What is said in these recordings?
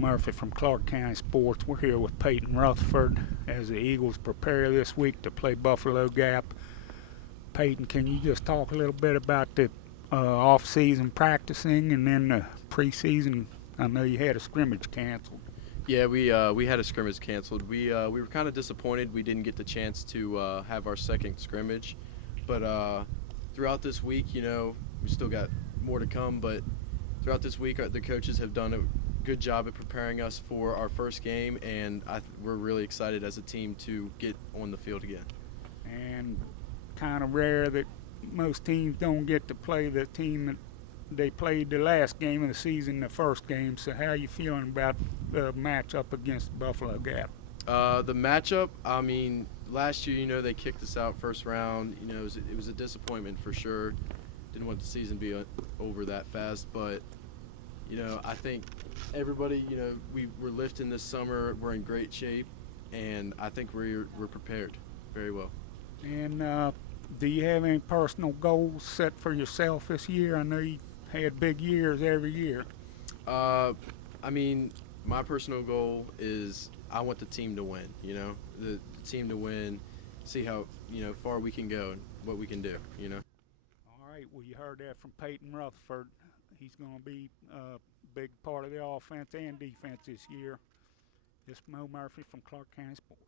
Murphy from Clarke County Sports. We're here with Peyton Rutherford as the Eagles prepare this week to play Buffalo Gap. Peyton, can you just talk a little bit about the off-season practicing and then the preseason? I know you had a scrimmage canceled. Yeah, we had a scrimmage canceled. We were kind of disappointed we didn't get the chance to have our second scrimmage, but throughout this week, we still got more to come. But throughout this week, the coaches have done a good job at preparing us for our first game, and we're really excited as a team to get on the field again. And kind of rare that most teams don't get to play the team that they played the last game of the season, the first game. So how are you feeling about the matchup against Buffalo Gap? The matchup, I mean, last year, they kicked us out first round. It was a disappointment for sure. Didn't want the season to be over that fast, but I think everybody, we're lifting this summer. We're in great shape, and I think we're prepared very well. And do you have any personal goals set for yourself this year? I know you had big years every year. I mean, my personal goal is I want the team to win. The team to win, see how far we can go and what we can do. All right. Well, you heard that from Peyton Rutherford. He's going to be a big part of the offense and defense this year. This is Mo Murphy from Clarke County Sports.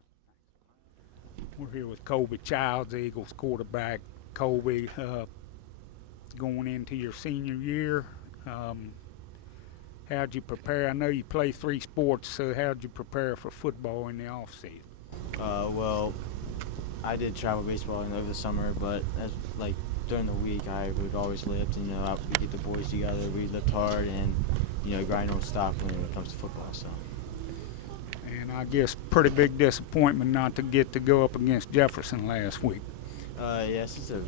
We're here with Colby Childs, the Eagles quarterback. Colby, going into your senior year, how'd you prepare? I know you play 3 sports, so how'd you prepare for football in the off-season? Well, I did travel baseball over the summer, but during the week, I would always lift. We get the boys together, we lift hard, and grind don't stop when it comes to football. So. And I guess pretty big disappointment not to get to go up against Jefferson last week. Yes, it's a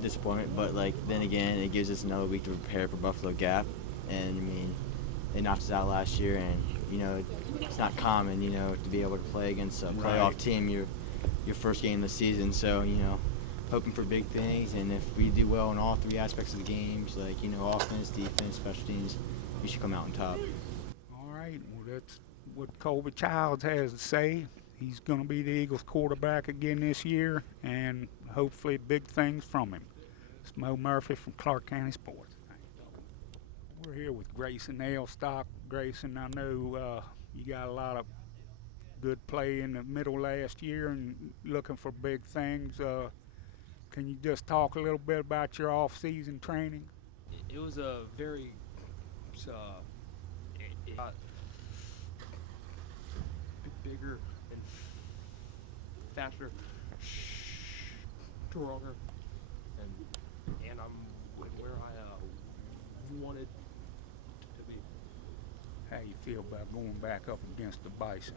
disappointment, but then again, it gives us another week to prepare for Buffalo Gap. And I mean, they knocked us out last year, and it's not common, to be able to play against a playoff team your first game of the season. So hoping for big things, and if we do well in all 3 aspects of the games, offense, defense, special teams, we should come out on top. All right, well that's what Colby Childs has to say. He's going to be the Eagles quarterback again this year, and hopefully big things from him. It's Mo Murphy from Clarke County Sports. We're here with Grayson Ailstock. Grayson, I know you got a lot of good play in the middle last year and looking for big things. Can you just talk a little bit about your off-season training? It was a very bigger and faster, stronger, and I'm where I wanted to be. How you feel about going back up against the Bison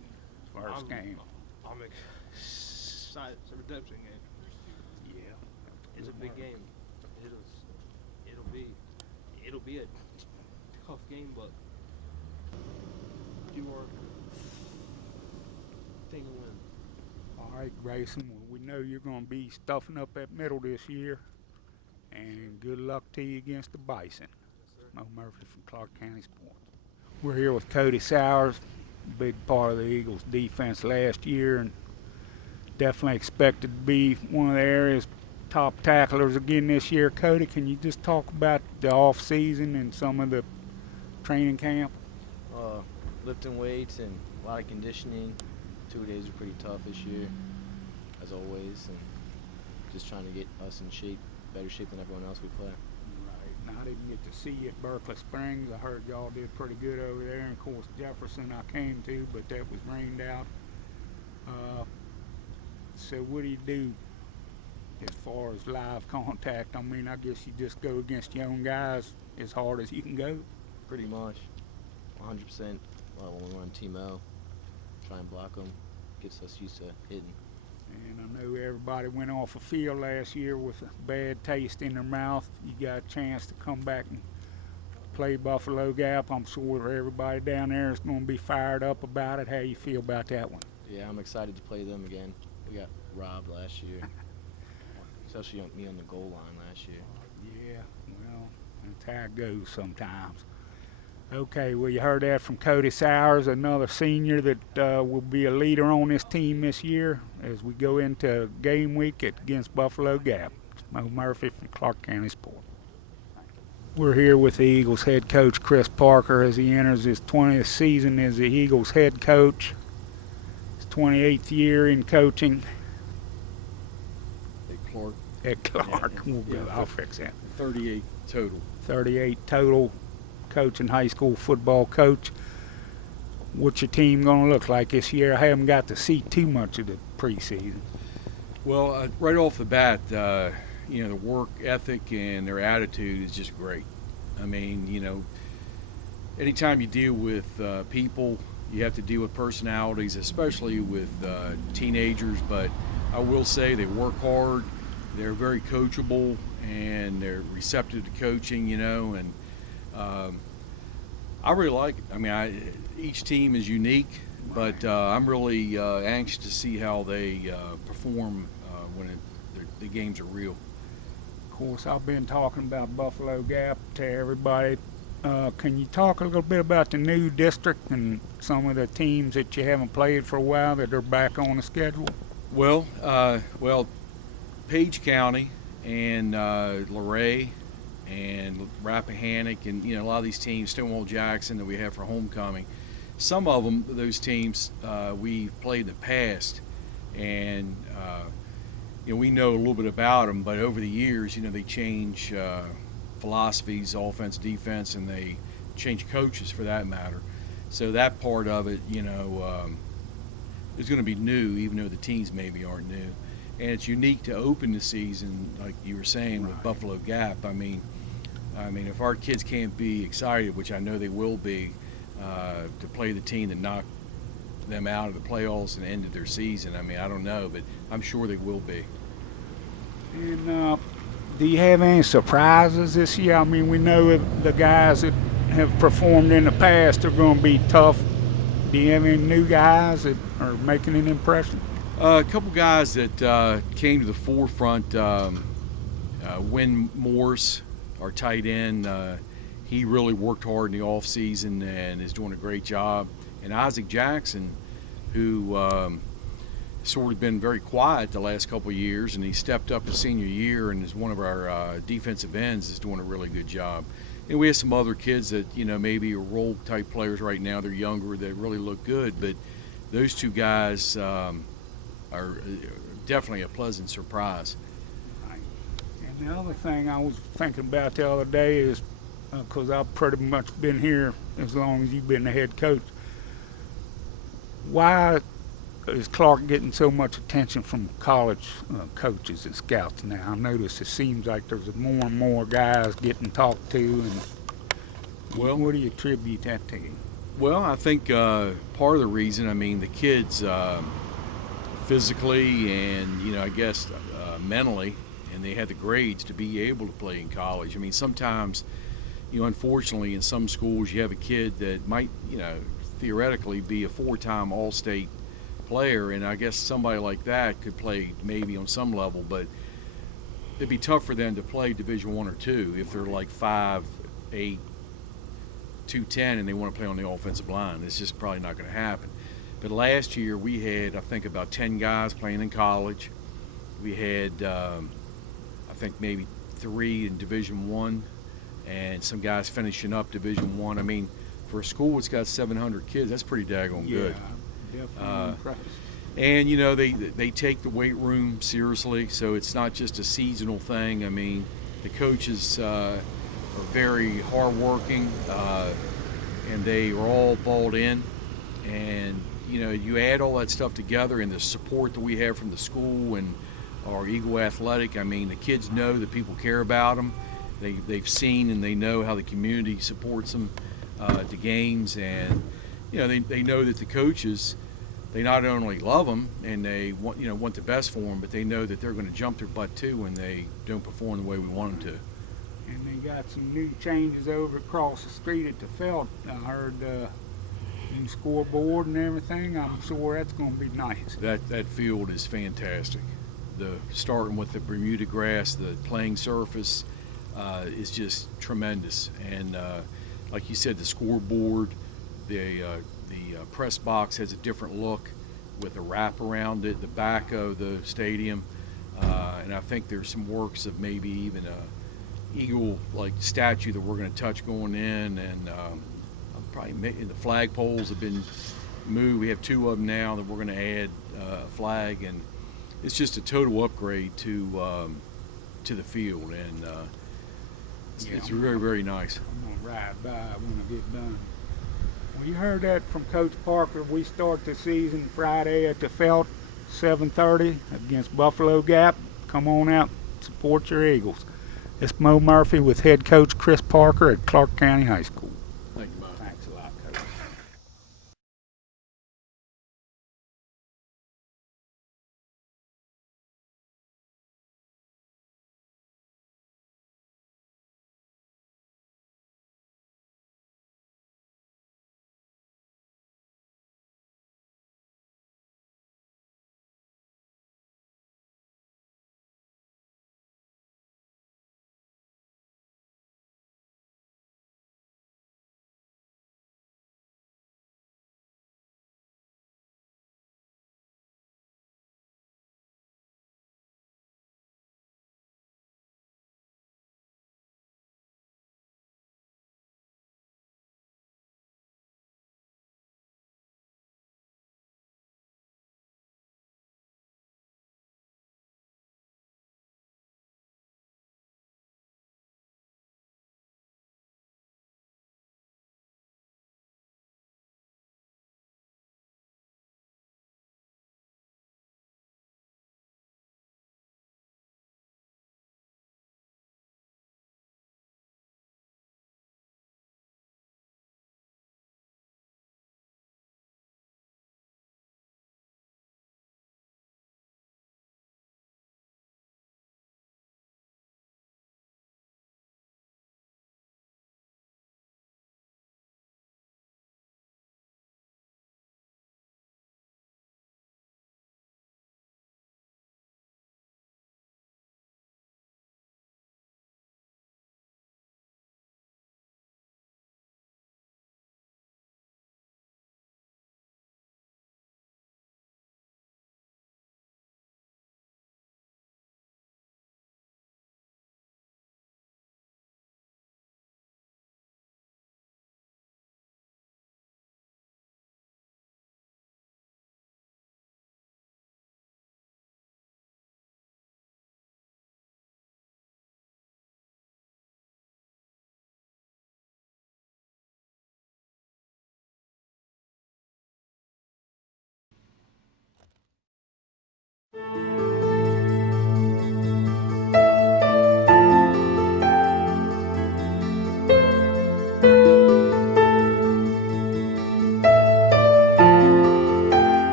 first game? I'm excited. It's a redemption game. Yeah, it's a big game. It'll be a tough game, but do our thing and win. All right, Grayson. Well, we know you're going to be stuffing up that middle this year, and good luck to you against the Bison. Mo Murphy from Clarke County Sports. We're here with Cody Sowers, big part of the Eagles' defense last year, and definitely expected to be one of the area's top tacklers again this year. Cody, can you just talk about the off-season and some of the training camp? Lifting weights and a lot of conditioning. 2 days were pretty tough this year, as always, and just trying to get us in shape, better shape than everyone else we play. Right. Now, I didn't get to see you at Berkeley Springs. I heard y'all did pretty good over there. And, of course, Jefferson I came to, but that was rained out. So what do you do as far as live contact? I mean, I guess you just go against young guys as hard as you can go. Pretty much, 100%. When we're on Team L, try and block them, gets us used to hitting. And I know everybody went off a field last year with a bad taste in their mouth. You got a chance to come back and play Buffalo Gap. I'm sure everybody down there is going to be fired up about it. How you feel about that one? Yeah, I'm excited to play them again. We got robbed last year, especially me on the goal line last year. Yeah, well, that's how it goes sometimes. Okay, well, you heard that from Cody Sowers, another senior that will be a leader on this team this year as we go into game week against Buffalo Gap. It's Mo Murphy from Clarke County Sports. We're here with the Eagles head coach Chris Parker as he enters his 20th season as the Eagles head coach. His 28th year in coaching At Clarke, at Clarke. I'll fix that. 38 total. 38 total, coaching high school football coach. What's your team going to look like this year? I haven't got to see too much of the preseason. Well, right off the bat, you know, the work ethic and their attitude is just great. I mean, you know, anytime you deal with people, you have to deal with personalities, especially with teenagers. But I will say they work hard, they're very coachable, and they're receptive to coaching, you know, and I really like it. I mean, each team is unique, but I'm really anxious to see how they perform when the games are real. Of course, I've been talking about Buffalo Gap to everybody. Can you talk a little bit about the new district and some of the teams that you haven't played for a while that are back on the schedule? Well, Page County and Luray and Rappahannock and, you know, a lot of these teams, Stonewall Jackson that we have for homecoming, some of them, those teams, we played in the past, and you know, we know a little bit about them, but over the years, you know, they change philosophies, offense, defense, and they change coaches for that matter. So that part of it, you know, is going to be new, even though the teams maybe aren't new. And it's unique to open the season, like you were saying, with Buffalo Gap. I mean, if our kids can't be excited, which I know they will be, to play the team that knocked them out of the playoffs and ended their season, I mean, I don't know, but I'm sure they will be. And do you have any surprises this year? I mean, we know the guys that have performed in the past are going to be tough. Do you have any new guys that are making an impression? A couple guys that came to the forefront. Win Morse, our tight end, he really worked hard in the off season and is doing a great job. And Isaac Jackson, who sort of been very quiet the last couple of years, and he stepped up his senior year and is one of our defensive ends, is doing a really good job. And we have some other kids that, you know, maybe are role type players right now. They're younger, that really look good, but those two guys are definitely a pleasant surprise. And the other thing I was thinking about the other day is, because I've pretty much been here as long as you've been the head coach, why is Clarke getting so much attention from college coaches and scouts now? I notice it seems like there's more and more guys getting talked to, and Well, what do you attribute that to? Well, I think part of the reason, I mean, the kids physically and, you know, I guess mentally, and they had the grades to be able to play in college. I mean, sometimes, you know, unfortunately in some schools you have a kid that might, you know, theoretically be a 4-time All-State player, and I guess somebody like that could play maybe on some level, but it'd be tough for them to play Division I or II if they're like 5'8", 210 and they want to play on the offensive line. It's just probably not going to happen. But last year we had, I think, about 10 guys playing in college. We had, I think, maybe 3 in Division I, and some guys finishing up Division I. I mean, for a school that's got 700 kids, that's pretty daggone good. Definitely impressed. And, you know, they take the weight room seriously, so it's not just a seasonal thing. I mean, the coaches are very hardworking, and they are all balled in. And, you know, you add all that stuff together and the support that we have from the school and our Eagle Athletic, I mean, the kids know that people care about them. They've seen and they know how the community supports them at the games. And, you know, they know that the coaches, they not only love them and they want the best for them, but they know that they're going to jump their butt too when they don't perform the way we want them to. And they got some new changes over across the street at the Felt. I heard new scoreboard and everything. I'm sure that's going to be nice. That field is fantastic. Starting with the Bermuda grass, the playing surface is just tremendous. And like you said, the scoreboard, the press box has a different look with a wrap around it, the back of the stadium, and I think there's some works of maybe even a eagle like statue that we're going to touch going in, and probably the flag poles have been moved. We have 2 of them now that we're going to add a flag, and it's just a total upgrade to the field, and it's very, very nice. I'm gonna ride by when I get done. Well, you heard that from Coach Parker. We start the season Friday at the Felt, 7:30 against Buffalo Gap. Come on out, support your Eagles. It's Mo Murphy with head coach Chris Parker at Clarke County High School.